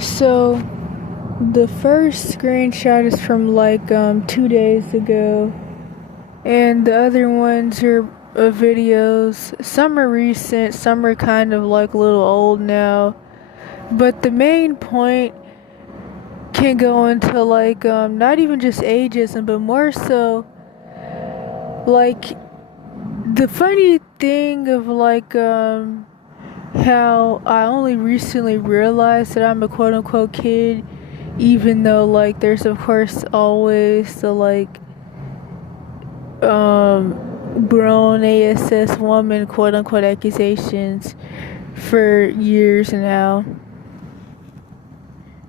So the first screenshot is from like 2 days ago, and the other ones are videos. Some are recent, some are kind of like a little old now. But the main point can go into like not even just ageism, but more so like the funny thing of like how I only recently realized that I'm a quote unquote kid, even though like there's of course always the like grown ASS woman quote unquote accusations for years now.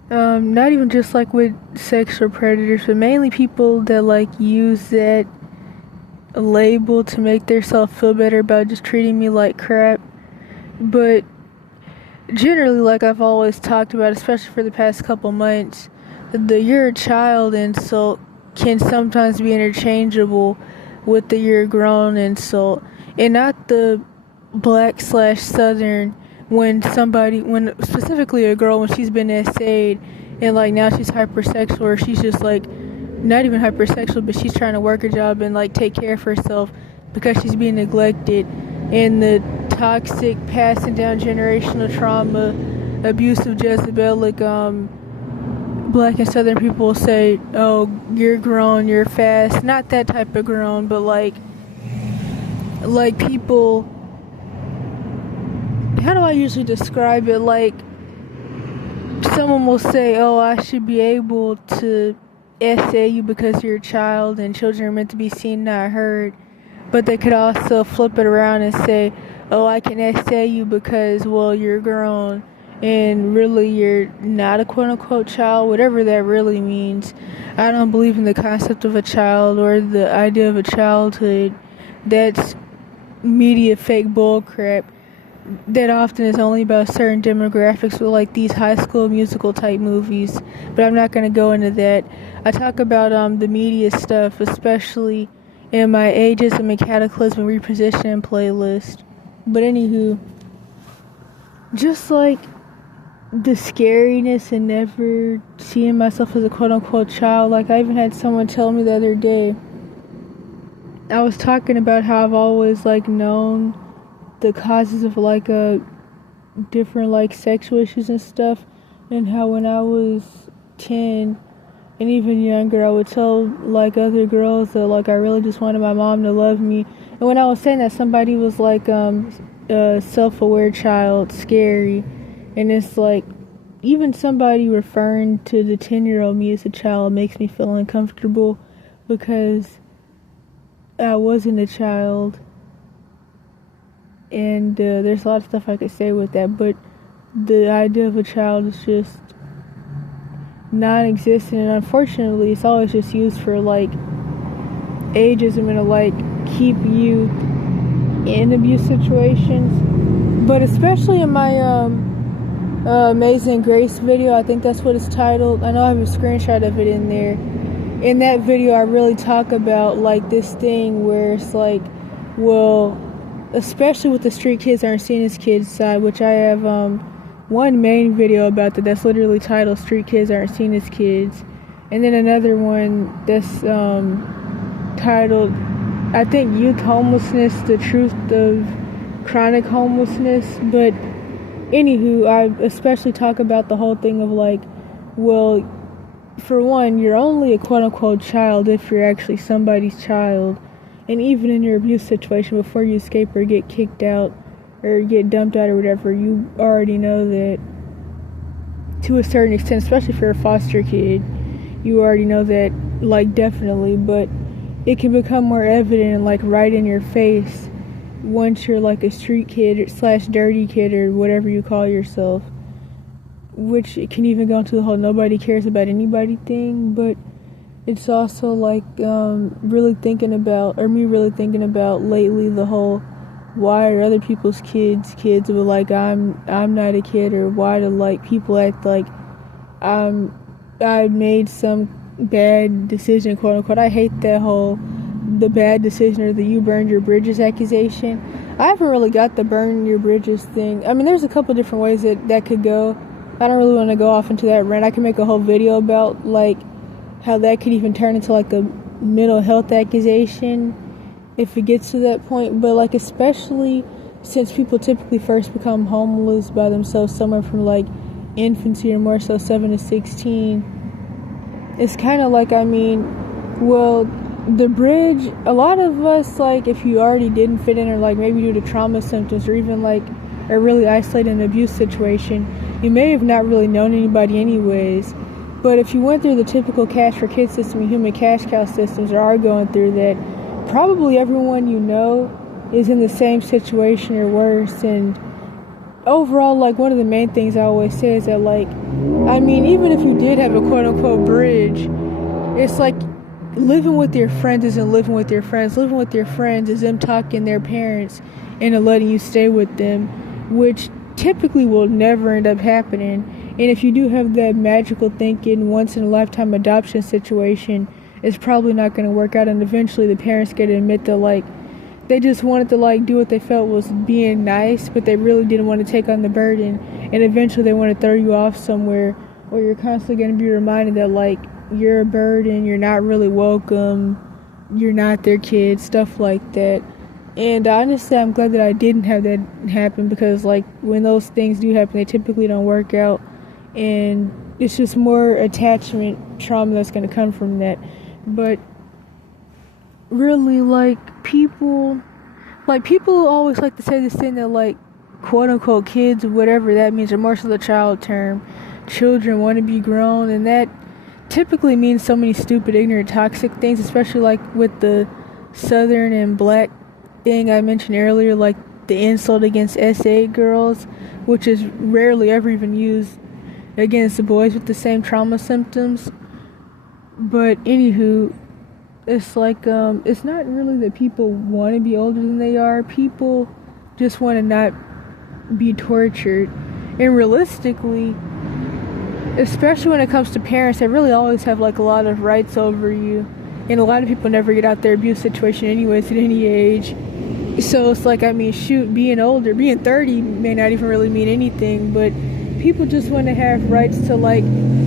Not even just like with sexual predators, but mainly people that like use that label to make themselves feel better about just treating me like crap. But generally, like I've always talked about, especially for the past couple months, the "you're a child" insult can sometimes be interchangeable with the "you're grown" insult, and not the black/southern when specifically a girl, when she's been essayed and like now she's hypersexual, or she's just like not even hypersexual, but she's trying to work a job and like take care of herself because she's being neglected, and the toxic passing down generational trauma, abusive Jezebelic black and southern people will say, oh, you're grown, you're fast. Not that type of grown, but like people, how do I usually describe it? Like someone will say, oh, I should be able to essay you because you're a child and children are meant to be seen, not heard. But they could also flip it around and say, oh, I can essay you because, well, you're grown and really you're not a quote-unquote child, whatever that really means. I don't believe in the concept of a child or the idea of a childhood. That's media fake bullcrap that often is only about certain demographics with like these high school musical type movies. But I'm not going to go into that. I talk about the media stuff, especially in my ageism and cataclysm repositioning playlist. But anywho, just like the scariness and never seeing myself as a quote unquote child, like I even had someone tell me the other day, I was talking about how I've always like known the causes of like different like sexual issues and stuff, and how when I was 10 and even younger, I would tell like other girls that like I really just wanted my mom to love me. And when I was saying that, somebody was like a self-aware child, scary. And it's like even somebody referring to the 10-year-old me as a child makes me feel uncomfortable, because I wasn't a child. And there's a lot of stuff I could say with that, but the idea of a child is just non-existent, and unfortunately it's always just used for like ageism and to like keep you in abuse situations. But especially in my Amazing Grace video, I think that's what it's titled. I know I have a screenshot of it in there. In that video I really talk about like this thing where it's like, well, especially with the street kids aren't seen as kids side, which I have one main video about that's literally titled Street Kids Aren't Seen as Kids, and then another one that's titled, I think, Youth Homelessness, the Truth of Chronic Homelessness. But anywho, I especially talk about the whole thing of like, well, for one, you're only a quote unquote child if you're actually somebody's child. And even in your abuse situation, before you escape or get kicked out or get dumped out or whatever, you already know that to a certain extent, especially if you're a foster kid, you already know that, like, definitely. But it can become more evident, like, right in your face once you're like a street kid / dirty kid or whatever you call yourself, which it can even go into the whole nobody cares about anybody thing. But it's also like really thinking about lately the whole, why are other people's kids but like I'm not a kid, or why do like people act like I made some bad decision, quote unquote. I hate that whole the bad decision or the you burned your bridges accusation. I haven't really got the burn your bridges thing. I mean, there's a couple different ways that could go. I don't really want to go off into that rant. I can make a whole video about like how that could even turn into like a mental health accusation if it gets to that point. But like especially since people typically first become homeless by themselves somewhere from like infancy or more so 7 to 16, it's kind of like, I mean, well, the bridge, a lot of us, like if you already didn't fit in or like maybe due to trauma symptoms or even like a really isolated and abuse situation, you may have not really known anybody anyways. But if you went through the typical cash for kids system and human cash cow systems or are going through that, probably everyone you know is in the same situation or worse. And overall, like one of the main things I always say is that, like, I mean, even if you did have a quote unquote bridge, it's like living with your friends isn't living with your friends. Living with your friends is them talking their parents into letting you stay with them, which typically will never end up happening. And if you do have that magical thinking once in a lifetime adoption situation, it's probably not going to work out, and eventually the parents get to admit that like they just wanted to like do what they felt was being nice, but they really didn't want to take on the burden, and eventually they want to throw you off somewhere where you're constantly going to be reminded that like you're a burden, you're not really welcome, you're not their kid, stuff like that. And honestly, I'm glad that I didn't have that happen, because like when those things do happen, they typically don't work out, and it's just more attachment trauma that's going to come from that. But really, like people always like to say this thing that like quote unquote kids, whatever that means, or more so the child term, children want to be grown, and that typically means so many stupid, ignorant, toxic things, especially like with the southern and black thing I mentioned earlier, like the insult against SA girls, which is rarely ever even used against the boys with the same trauma symptoms. But anywho, it's like it's not really that people want to be older than they are. People just want to not be tortured. And realistically, especially when it comes to parents, they really always have like a lot of rights over you, and a lot of people never get out their abuse situation anyways at any age. So it's like, I mean, shoot, being older, being 30 may not even really mean anything, but people just want to have rights to like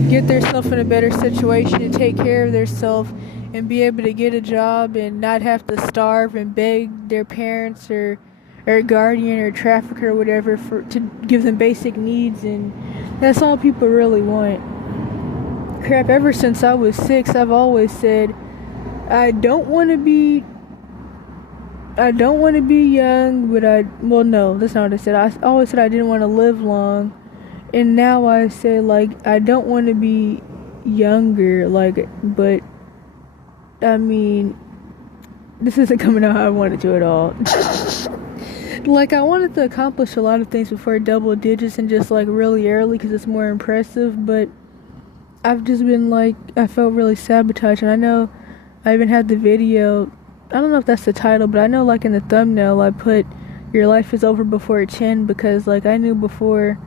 get themselves in a better situation and take care of themselves and be able to get a job and not have to starve and beg their parents or guardian or trafficker or whatever to give them basic needs. And that's all people really want. Crap, ever since I was 6, I've always said I don't want to be young, but well, no, that's not what I said. I always said I didn't want to live long, and now I say like I don't want to be younger, like, but I mean, this isn't coming out how I wanted to at all. Like, I wanted to accomplish a lot of things before double digits and just like really early because it's more impressive, but I've just been like, I felt really sabotaged. And I know I even had the video, I don't know if that's the title, but I know like in the thumbnail I put your life is over before 10, because like I knew before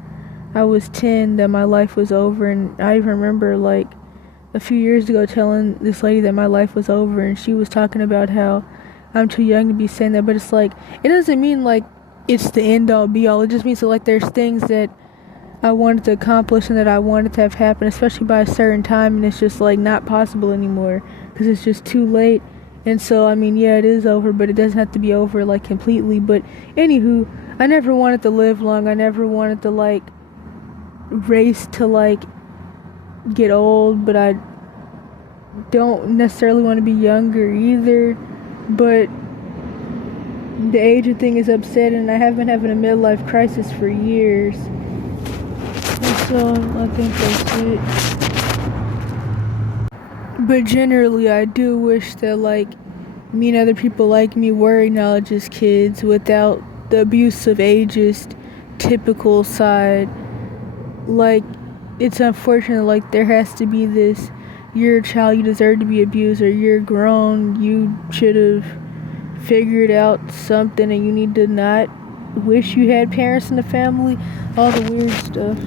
I was 10 that my life was over. And I even remember like a few years ago telling this lady that my life was over, and she was talking about how I'm too young to be saying that. But it's like, it doesn't mean like it's the end all be all. It just means that like there's things that I wanted to accomplish and that I wanted to have happen, especially by a certain time, and it's just like not possible anymore because it's just too late. And so I mean, yeah, it is over, but it doesn't have to be over like completely. But anywho, I never wanted to live long. I never wanted to like race to like get old, but I don't necessarily want to be younger either. But the age thing is upsetting, and I have been having a midlife crisis for years. And so I think that's it. But generally, I do wish that like me and other people like me were acknowledged as kids without the abusive ageist typical side. Like, it's unfortunate, like there has to be this, you're a child, you deserve to be abused, or you're grown, you should have figured out something and you need to not wish you had parents in the family, all the weird stuff.